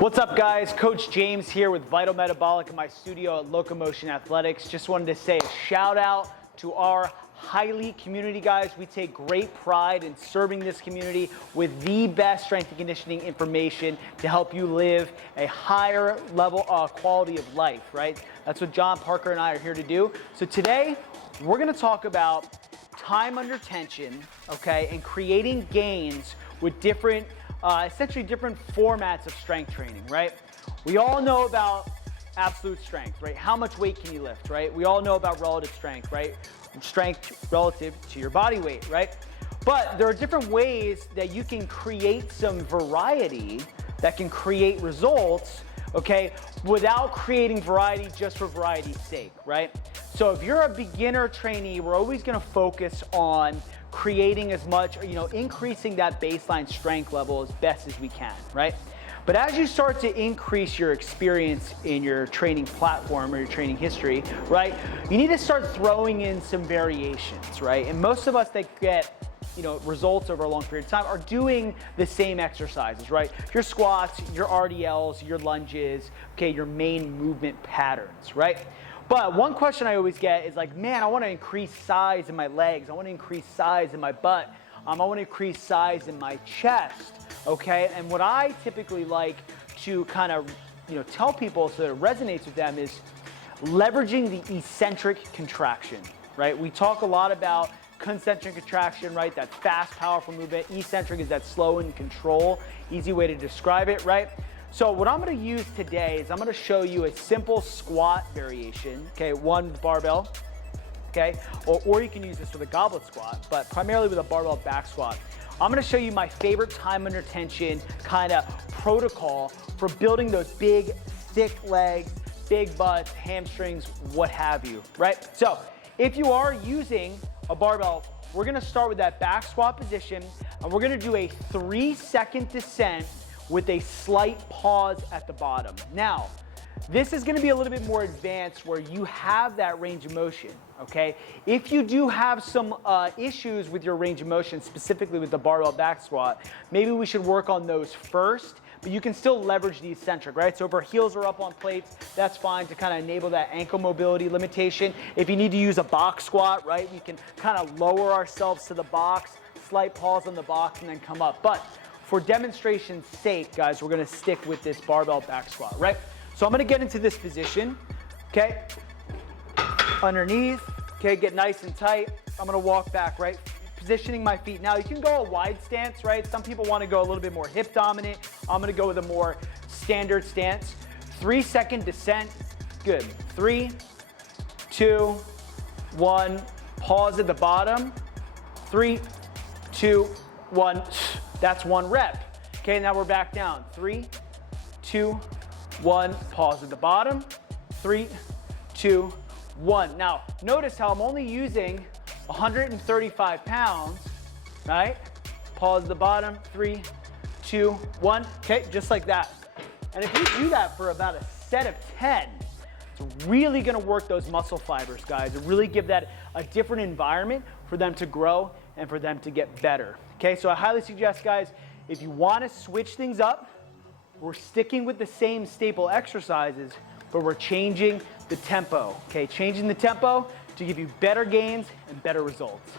What's up, guys? Coach James here with Vital Metabolic in my studio at Locomotion Athletics. Just wanted to say a shout out to our highly community, guys. We take great pride in serving this community with the best strength and conditioning information to help you live a higher level of quality of life, right? That's what John Parker and I are here to do. So today, we're gonna talk about time under tension, okay, and creating gains with different essentially different formats of strength training, right? We all know about absolute strength, right? How much weight can you lift, right? We all know about relative strength, right? Strength relative to your body weight, right? But there are different ways that you can create some variety that can create results, okay, without creating variety just for variety's sake, right? So if you're a beginner trainee, we're always gonna focus on creating as much, increasing that baseline strength level as best as we can, right? But as you start to increase your experience in your training platform or your training history, right, you need to start throwing in some variations, right? And most of us that get results over a long period of time are doing the same exercises, right? Your squats, your RDLs, your lunges, okay, your main movement patterns, right? But one question I always get is like, man, I want to increase size in my legs. I want to increase size in my butt. I want to increase size in my chest, okay? And what I typically like to kind of, tell people so that it resonates with them is leveraging the eccentric contraction, right? We talk a lot about concentric contraction, right? That fast, powerful movement. Eccentric is that slow and control. Easy way to describe it, right? So what I'm gonna use today is I'm gonna show you a simple squat variation, okay? One barbell, okay? Or you can use this with a goblet squat, but primarily with a barbell back squat. I'm gonna show you my favorite time under tension kind of protocol for building those big, thick legs, big butts, hamstrings, what have you, right? So if you are using a barbell, we're gonna start with that back squat position, and we're gonna do a 3-second descent with a slight pause at the bottom. Now, this is gonna be a little bit more advanced where you have that range of motion, okay? If you do have some issues with your range of motion, specifically with the barbell back squat, maybe we should work on those first, but you can still leverage the eccentric, right? So if our heels are up on plates, that's fine to kind of enable that ankle mobility limitation. If you need to use a box squat, right, we can kind of lower ourselves to the box, slight pause on the box, and then come up. But for demonstration's sake, guys, we're gonna stick with this barbell back squat, right? So I'm gonna get into this position, okay? Underneath, okay, get nice and tight. I'm gonna walk back, right? Positioning my feet. Now you can go a wide stance, right? Some people wanna go a little bit more hip dominant. I'm gonna go with a more standard stance. 3-second descent, good. 3, 2, 1, pause at the bottom. 3, 2, 1, that's one rep. Okay, now we're back down. 3, 2, 1, pause at the bottom. 3, 2, 1. Now, notice how I'm only using 135 pounds, right? Pause at the bottom, 3, 2, 1. Okay, just like that. And if you do that for about a set of 10, it's really gonna work those muscle fibers, guys, and really give that a different environment for them to grow and for them to get better. Okay, so I highly suggest, guys, if you wanna switch things up, we're sticking with the same staple exercises, but we're changing the tempo, okay? Changing the tempo to give you better gains and better results.